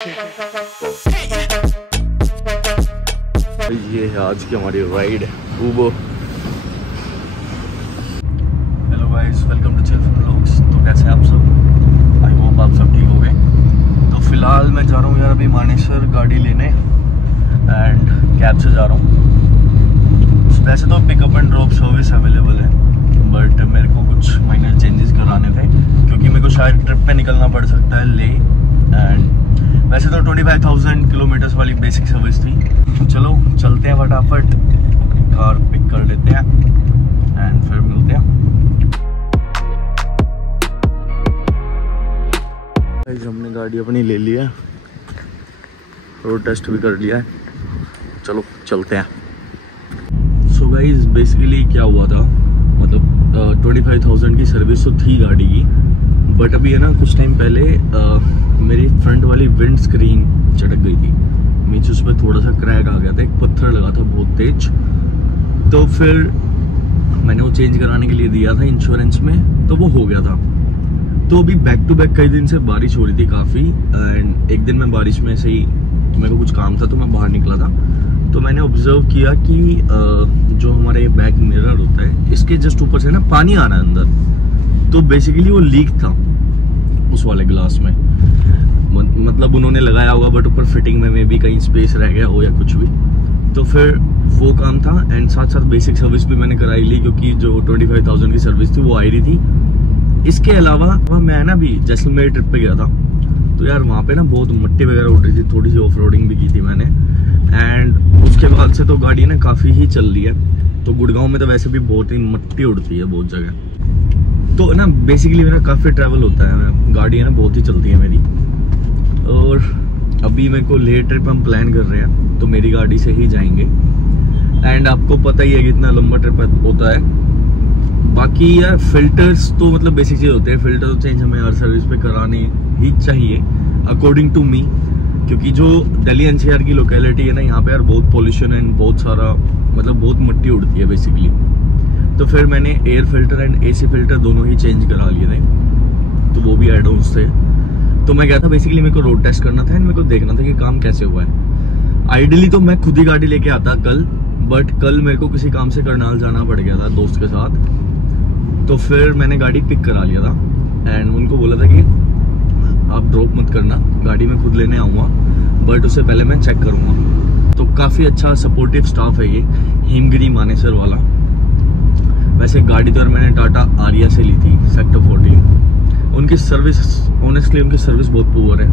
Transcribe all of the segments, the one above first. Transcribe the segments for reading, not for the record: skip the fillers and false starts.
ये है आज की हमारी ride Uber. Hello guys, welcome to chill vlogs. तो कैसे हैं आप सब? आई होप आप सब ठीक हो गए। तो फिलहाल मैं जा रहा हूँ यार अभी मानेसर गाड़ी लेने एंड कैब से जा रहा हूँ। वैसे तो pickup and drop service available है, बट मेरे को कुछ माइनर चेंजेस कराने थे क्योंकि मेरे को शायद ट्रिप पे निकलना पड़ सकता है ले। एंड वैसे तो 25,000 किलोमीटर्स वाली बेसिक सर्विस थी। तो चलो चलते हैं, फटाफट कार पिक कर लेते हैं एंड फिर मिलते हैं। गाइस हमने गाड़ी अपनी ले ली है, रोड टेस्ट भी कर लिया है, चलो चलते हैं। सो गाइस बेसिकली क्या हुआ था, मतलब 25,000 की सर्विस तो थी गाड़ी की, बट अभी है ना कुछ टाइम पहले मेरी फ्रंट वाली विंड स्क्रीन चटक गई थी। मीन्स उस पर थोड़ा सा क्रैक आ गया था, एक पत्थर लगा था बहुत तेज। तो फिर मैंने वो चेंज कराने के लिए दिया था इंश्योरेंस में, तो वो हो गया था। तो अभी बैक टू बैक कई दिन से बारिश हो रही थी काफ़ी, एंड एक दिन मैं बारिश में से ही मेरे को कुछ काम था तो मैं बाहर निकला था। तो मैंने ऑब्जर्व किया कि जो हमारे बैक मिरर होता है इसके जस्ट ऊपर से ना पानी आ रहा है अंदर। तो बेसिकली वो लीक था उस वाले ग्लास में, मतलब उन्होंने लगाया होगा बट ऊपर फिटिंग में भी कहीं स्पेस रह गया हो या कुछ भी। तो फिर वो काम था एंड साथ साथ बेसिक सर्विस भी मैंने कराई ली क्योंकि जो 25,000 की सर्विस थी वो आई रही थी। इसके अलावा मैं ना भी जैसलमेर ट्रिप पे गया था, तो यार वहाँ पे ना बहुत मिट्टी वगैरह उड़ रही थी, थोड़ी सी ऑफ रोडिंग भी की थी मैंने। एंड उसके बाद से तो गाड़ी ना काफ़ी ही चल रही है। तो गुड़गांव में तो वैसे भी बहुत ही मिट्टी उड़ती है बहुत जगह। तो ना बेसिकली मेरा काफ़ी ट्रैवल होता है, गाड़ी है ना बहुत ही चलती है मेरी। और अभी मेरे को ले ट्रिप हम प्लान कर रहे हैं तो मेरी गाड़ी से ही जाएंगे। एंड आपको पता ही है कितना लंबा ट्रिप होता है। बाकी यार फिल्टर्स तो मतलब बेसिक चीज़ होते हैं, फिल्टर तो चेंज हमें हर सर्विस पे कराने ही चाहिए अकॉर्डिंग टू मी, क्योंकि जो दिल्ली एनसीआर की लोकेलिटी है ना यहाँ पे यार बहुत पोल्यूशन है, बहुत सारा मतलब बहुत मिट्टी उड़ती है बेसिकली। तो फिर मैंने air filter and AC filter दोनों ही चेंज करा लिए थे, तो वो भी एड-ऑन्स थे। तो मैं गया था बेसिकली, मेरे को रोड टेस्ट करना था एंड मेरे को देखना था कि काम कैसे हुआ है। आइडियली तो मैं खुद ही गाड़ी लेके आता कल, बट कल मेरे को किसी काम से करनाल जाना पड़ गया था दोस्त के साथ। तो फिर मैंने गाड़ी पिक करा लिया था एंड उनको बोला था कि आप ड्रॉप मत करना, गाड़ी में खुद लेने आऊँगा, बट उससे पहले मैं चेक करूँगा। तो काफ़ी अच्छा सपोर्टिव स्टाफ है ये हिमगिरी मानेसर वाला। वैसे गाड़ी तो यार मैंने टाटा आरिया से ली थी सेक्टर 14। उनकी सर्विस ऑनेस्टली उनकी सर्विस बहुत पुअर है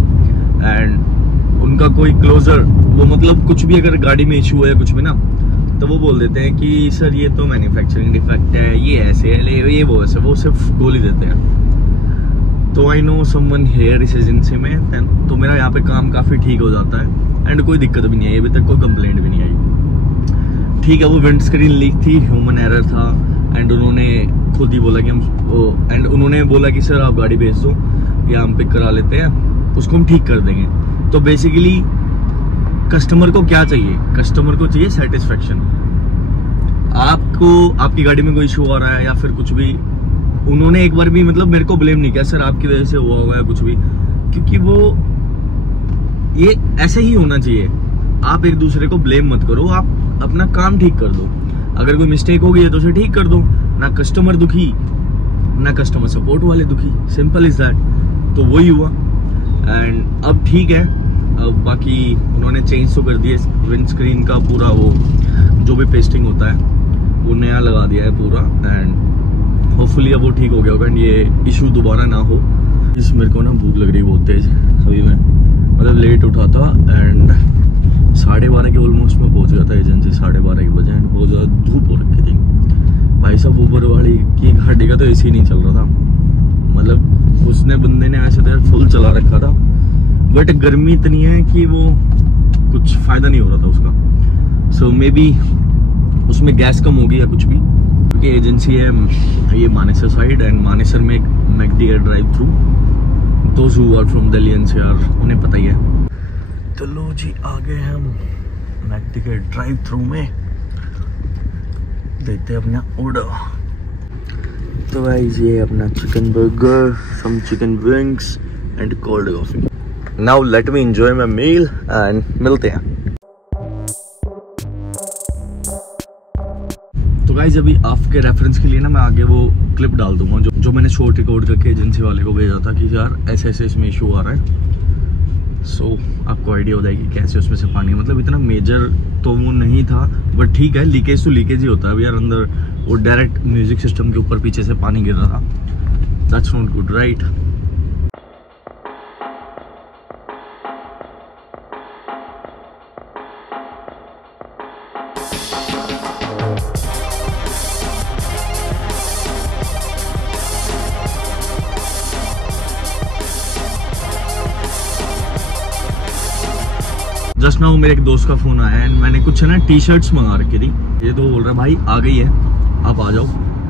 एंड उनका कोई क्लोजर वो मतलब कुछ भी अगर गाड़ी में इशू है कुछ भी ना, तो वो बोल देते हैं कि सर ये तो मैन्युफैक्चरिंग डिफेक्ट है, ये ऐसे है, ये वो ऐसे, वो सिर्फ गोली देते हैं। तो आई नो समवन हेयर इस एजेंसी में, तो मेरा यहाँ पे काम काफ़ी ठीक हो जाता है एंड कोई दिक्कत भी नहीं आई, अभी तक कोई कंप्लेंट भी नहीं आई। ठीक है, वो विंड स्क्रीन लीक थी, ह्यूमन एरर था एंड उन्होंने खुद ही बोला कि हम एंड उन्होंने बोला कि सर आप गाड़ी भेज दो या हम पिक करा लेते हैं, उसको हम ठीक कर देंगे। तो बेसिकली कस्टमर को क्या चाहिए? कस्टमर को चाहिए सेटिस्फेक्शन। आपको आपकी गाड़ी में कोई इशू आ रहा है या फिर कुछ भी, उन्होंने एक बार भी मतलब मेरे को ब्लेम नहीं किया सर आपकी वजह से हुआ होगा या कुछ भी, क्योंकि वो ये ऐसे ही होना चाहिए। आप एक दूसरे को ब्लेम मत करो, आप अपना काम ठीक कर दो। अगर कोई मिस्टेक हो गई है तो उसे ठीक कर दो, ना कस्टमर दुखी ना कस्टमर सपोर्ट वाले दुखी, सिंपल इज दैट। तो वही हुआ एंड अब ठीक है। अब बाकी उन्होंने चेंज तो कर दिया विंड स्क्रीन का पूरा, वो जो भी पेस्टिंग होता है वो नया लगा दिया है पूरा एंड होपफुली अब वो ठीक हो गया होगा एंड ये इशू दोबारा ना हो। इस मेरे को ना भूख लग रही है बहुत तेज, अभी मैं मतलब लेट उठा था एंड 12:30 के ऑलमोस्ट में पहुंच गया था एजेंसी, 12:30 के बजे एंड बहुत ज़्यादा धूप हो रखी थी। भाई साहब ऊबर वाली की गाड़ी का तो एसी नहीं चल रहा था, मतलब उसने बंदे ने ऐसे तो यार फुल चला रखा था, बट गर्मी इतनी है कि वो कुछ फ़ायदा नहीं हो रहा था उसका। सो मे बी उसमें गैस कम होगी या कुछ भी, क्योंकि एजेंसी है ये मानेसर साइड एंड मानेसर में एक मैकडी है drive through. Those who are from Delhi NCR उन्हें पता ही है। तो लो जी आ गए हम मैकडी के ड्राइव थ्रू में, देते हैं अपना ऑर्डर। तो गाइस ये अपना chicken burger, some chicken wings and cold coffee. Now let me enjoy my meal and मिलते हैं। तो गाइस अभी आपके रेफरेंस के लिए ना मैं आगे वो क्लिप डाल दूंगा जो मैंने शॉर्ट रिकॉर्ड करके एजेंसी वाले को भेजा था कि यार ऐसे ऐसे इसमें इशू आ रहा है। सो आपको आइडिया हो जाएगी कैसे उसमें से पानी, मतलब इतना मेजर तो वो नहीं था बट ठीक है, लीकेज तो लीकेज ही होता है। अभी यार अंदर वो डायरेक्ट म्यूजिक सिस्टम के ऊपर पीछे से पानी गिर रहा था। That's not good right. Just now मेरे एक दोस्त का फोन आया एंड मैंने कुछ है ना टी शर्ट्स मंगा रखी थी। ये तो बोल रहा है भाई आ गई है आप आ जाओ,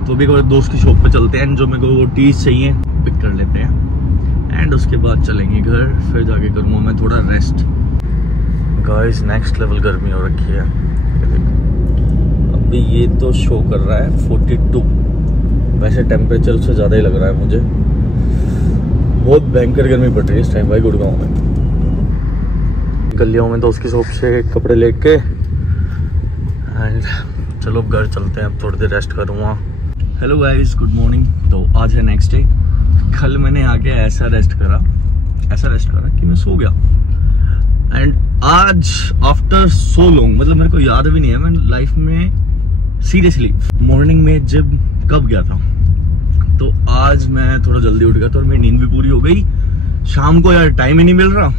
तो भी एक बार दोस्त की शॉप पे चलते हैं, जो मेरे को वो टीज चाहिए पिक कर लेते हैं एंड उसके बाद चलेंगे घर। फिर जाके करूँगा मैं थोड़ा रेस्ट। गाइस नेक्स्ट लेवल गर्मी हो रखी है। अभी ये तो शो कर रहा है 42, वैसे टेम्परेचर उससे ज़्यादा ही लग रहा है मुझे। बहुत भयंकर गर्मी पड़ रही है इस टाइम भाई गुड़गांव में। गलियों में तो उसकी शॉप से कपड़े लेके एंड चलो घर चलते हैं, अब थोड़ी देर रेस्ट करूँगा। Hello guys good morning. तो आज है नेक्स्ट डे। कल मैंने आके ऐसा रेस्ट करा कि मैं सो गया एंड आज आफ्टर सो लॉन्ग, मतलब मेरे को याद भी नहीं है मैं लाइफ में सीरियसली मॉर्निंग में जब कब गया था। तो आज मैं थोड़ा जल्दी उठ गया था और मेरी नींद भी पूरी हो गई। शाम को यार टाइम ही नहीं मिल रहा,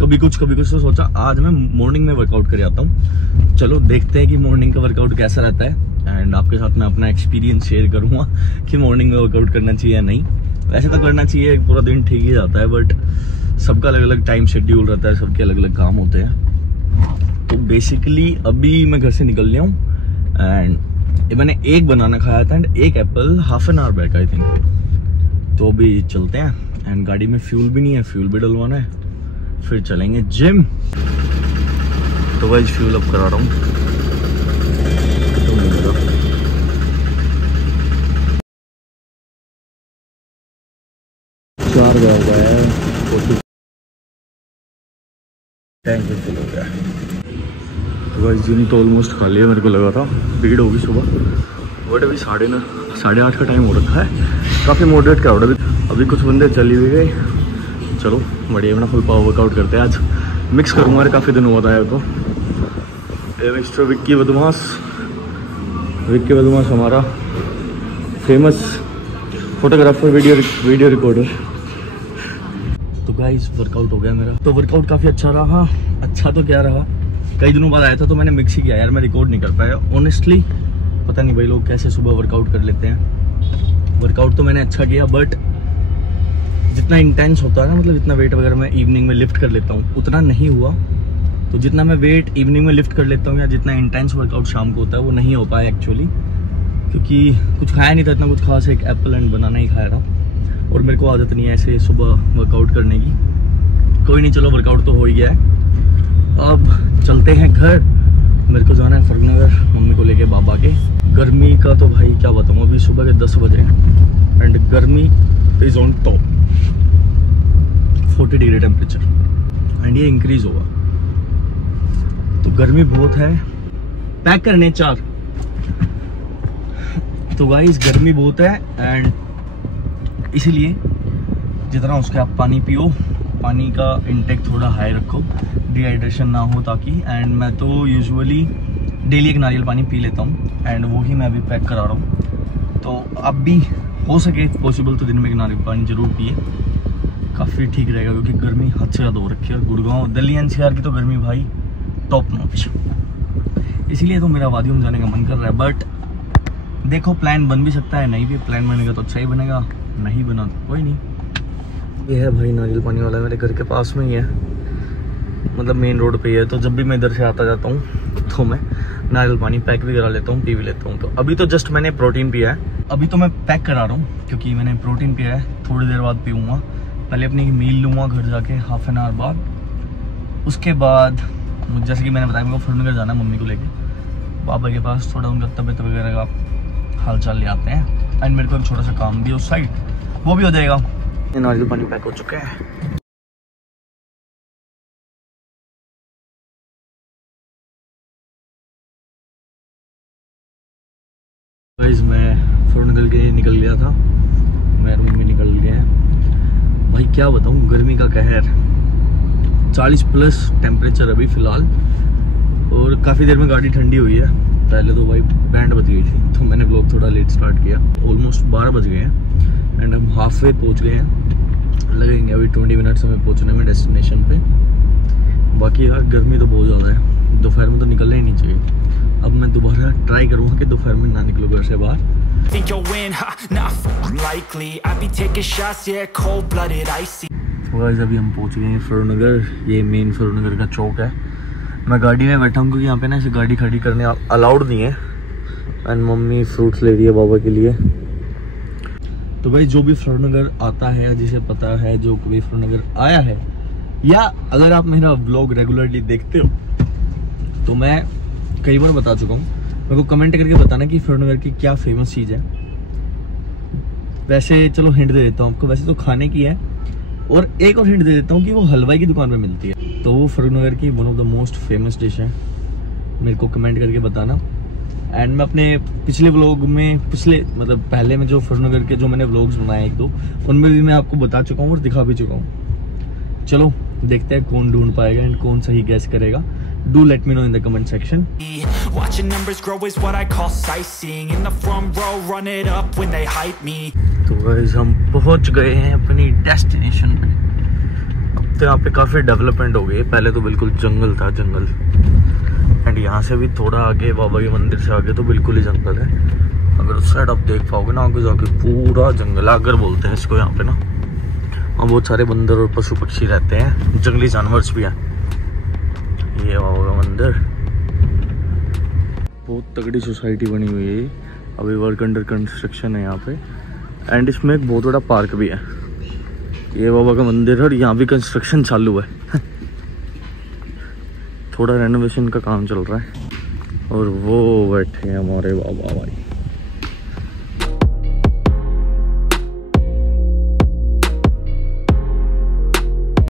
कभी कुछ तो सोचा आज मैं मॉर्निंग में वर्कआउट कर आता हूँ। चलो देखते हैं कि मॉर्निंग का वर्कआउट कैसा रहता है एंड आपके साथ मैं अपना एक्सपीरियंस शेयर करूँगा कि मॉर्निंग में वर्कआउट करना चाहिए या नहीं। वैसे तो करना चाहिए, पूरा दिन ठीक ही जाता है बट सबका अलग अलग टाइम शेड्यूल रहता है, सबके अलग अलग काम होते हैं। तो बेसिकली अभी मैं घर से निकल लिया हूँ एंड मैंने एक बनाना खाया था एंड एक Apple half an hour back I think. तो अभी चलते हैं एंड गाड़ी में फ्यूल भी नहीं है, फ्यूल भी डलवाना है, फिर चलेंगे जिम। तो भाई फ्यूल अप करा रहा हूँ। चार गया हुआ है, टैंक भी फुल हो गया। तो भाई जिम तो ऑलमोस्ट खाली है, मेरे को लगा था भीड़ होगी सुबह बट अभी 8:30 का टाइम हो रखा है। काफ़ी मॉडरेट क्राउड है अभी कुछ बंदे चली भी गए। चलो बढ़िया अपना फुल पावर वर्कआउट करते हैं। आज मिक्स करूँगा, काफ़ी दिन हुआ था यार। तो ये मिस्टर विक्की बदमाश हमारा फेमस फोटोग्राफर, वीडियो रिकॉर्डर। तो गाइस वर्कआउट हो गया मेरा। तो वर्कआउट काफ़ी अच्छा रहा। अच्छा तो क्या रहा, कई दिनों बाद आया था तो मैंने मिक्स ही किया यार, मैं रिकॉर्ड नहीं कर पाया ऑनेस्टली। पता नहीं भाई लोग कैसे सुबह वर्कआउट कर लेते हैं। वर्कआउट तो मैंने अच्छा किया बट जितना इंटेंस होता है ना, मतलब इतना वेट वगैरह मैं इवनिंग में लिफ्ट कर लेता हूँ उतना नहीं हुआ। तो जितना मैं वेट इवनिंग में लिफ्ट कर लेता हूँ या जितना इंटेंस वर्कआउट शाम को होता है वो नहीं हो पाया एक्चुअली, क्योंकि कुछ खाया नहीं था इतना कुछ खास। एक एप्पल एंड बनाना ही खाया था और मेरे को आदत नहीं है ऐसे सुबह वर्कआउट करने की। कोई नहीं, चलो वर्कआउट तो हो ही गया है। अब चलते हैं घर। मेरे को जाना है फर्गनगर मम्मी को लेके बाबा के। गर्मी का तो भाई क्या बताऊँ, अभी सुबह के 10 बजे एंड गर्मी is on top, 40 degree temperature and ये इंक्रीज होगा। तो गर्मी बहुत है। पैक करने 4। तो गाइस गर्मी बहुत है एंड इसीलिए जितना उसके आप पानी पियो, पानी का इंटेक थोड़ा हाई रखो, डिहाइड्रेशन ना हो ताकि। एंड मैं तो यूजुअली डेली एक नारियल पानी पी लेता हूँ एंड वो ही मैं अभी पैक करा रहा हूँ। तो अब भी हो सके पॉसिबल तो दिन में एक नारियल पानी जरूर पिए, काफ़ी ठीक रहेगा क्योंकि गर्मी हद से ज़्यादा हो रखी है। गुड़गांव दिल्ली एनसीआर की तो गर्मी भाई टॉप नॉच। इसीलिए तो मेरा वादियों में जाने का मन कर रहा है बट देखो प्लान बन भी सकता है, नहीं भी प्लान बनेगा तो अच्छा ही बनेगा, नहीं बना तो कोई नहीं। ये है भाई नारियल पानी वाला, मेरे घर के पास में ही है, मतलब मेन रोड पे ही है। तो जब भी मैं इधर से आता जाता हूँ तो मैं नारियल पानी पैक भी करा लेता हूँ, पी भी लेता हूँ। तो अभी तो जस्ट मैंने प्रोटीन पिया है, अभी तो मैं पैक करा रहा हूँ क्योंकि मैंने प्रोटीन पिया है, थोड़ी देर बाद पीऊँगा। पहले अपनी मील लूँगा घर जाके हाफ एन आवर बाद। उसके बाद जैसे कि मैंने बताया मेरे को फर्गनगर जाना है मम्मी को लेके पापा के पास, थोड़ा उनका तबीयत वगैरह का हाल चाल ले आते हैं एंड मेरे को एक छोटा सा काम भी है उस साइड, वो भी हो जाएगा। नारियल पानी पैक हो चुका है। गाइस मैं फ्रोनगर के निकल गया था, मैं और मम्मी निकल गए हैं। भाई क्या बताऊँ, गर्मी का कहर, 40 प्लस टेम्परेचर अभी फ़िलहाल, और काफ़ी देर में गाड़ी ठंडी हुई है। पहले तो भाई बैंड बज गई थी, तो मैंने व्लॉग थोड़ा लेट स्टार्ट किया। ऑलमोस्ट 12 बज गए हैं एंड हम हाफ वे पहुँच गए हैं। लगेंगे अभी 20 मिनट्स हमें पहुँचने में डेस्टिनेशन पे। बाकी यार गर्मी तो बहुत ज़्यादा है, दोपहर में तो निकलना ही नहीं चाहिए। अब मैं दोबारा ट्राई करूँगा कि दोपहर में ना निकलूँ घर से बाहर। अभी हम पहुँच गए हैं फ्रोनगर, ये मेन फ्रोनगर का चौक है। मैं गाड़ी में बैठा हूँ क्योंकि यहाँ पे ना ऐसे गाड़ी खड़ी करने अलाउड नहीं है। एंड मम्मी फ्रूट्स ले रही है बाबा के लिए। तो भाई जो भी फ्रोनगर आता है या जिसे पता है, जो कभी फ्रोनगर आया है, या अगर आप मेरा व्लॉग रेगुलरली देखते हो, तो मैं कई बार बता चुका हूँ। मेरे को कमेंट करके बताना कि फ्रोनगर की क्या फेमस चीज़ है। वैसे चलो हिंट दे देता हूँ आपको, वैसे तो खाने की है, और एक और हिंट दे देता हूँ कि वो हलवाई की दुकान पे मिलती है। तो वो फ्रोनगर की one of the most famous dish है। मेरे को कमेंट करके बताना। एंड मैं अपने पिछले व्लॉग में, पहले में जो फ्रोनगर के जो मैंने व्लॉग्स बनाए एक दो, उनमें भी मैं आपको बता चुका हूँ और दिखा भी चुका हूँ। चलो देखते हैं कौन ढूंढ पाएगा एंड कौन सही गैस करेगा। Do let me know in the comment section. Watching numbers grow is what I call sightseeing. In the front row, run it up when they hype me. तो गाइस हम पहुंच गए हैं अपनी डेस्टिनेशन पे। अब तो यहाँ पे काफी डेवलपमेंट हो गई है, पहले तो बिल्कुल जंगल था, जंगल। एंड यहाँ से भी थोड़ा आगे, बाबा के मंदिर से आगे तो बिल्कुल ही जंगल है। अगर उस साइड आप देख पाओगे ना, आगे जाके पूरा जंगल, आगर बोलते हैं इसको यहाँ पे ना। और बहुत सारे बंदर और पशु पक्षी रहते हैं, जंगली जानवर भी हैं। ये होगा मंदिर। बहुत तगड़ी सोसाइटी बनी हुई है, अभी वर्क अंडर कंस्ट्रक्शन है यहाँ पे। एंड इसमें एक बहुत बड़ा पार्क भी है। ये बाबा का मंदिर है और यहाँ भी कंस्ट्रक्शन चालू है। थोड़ा रेनोवेशन का काम चल रहा है। और वो बैठे हैं हमारे बाबा भाई।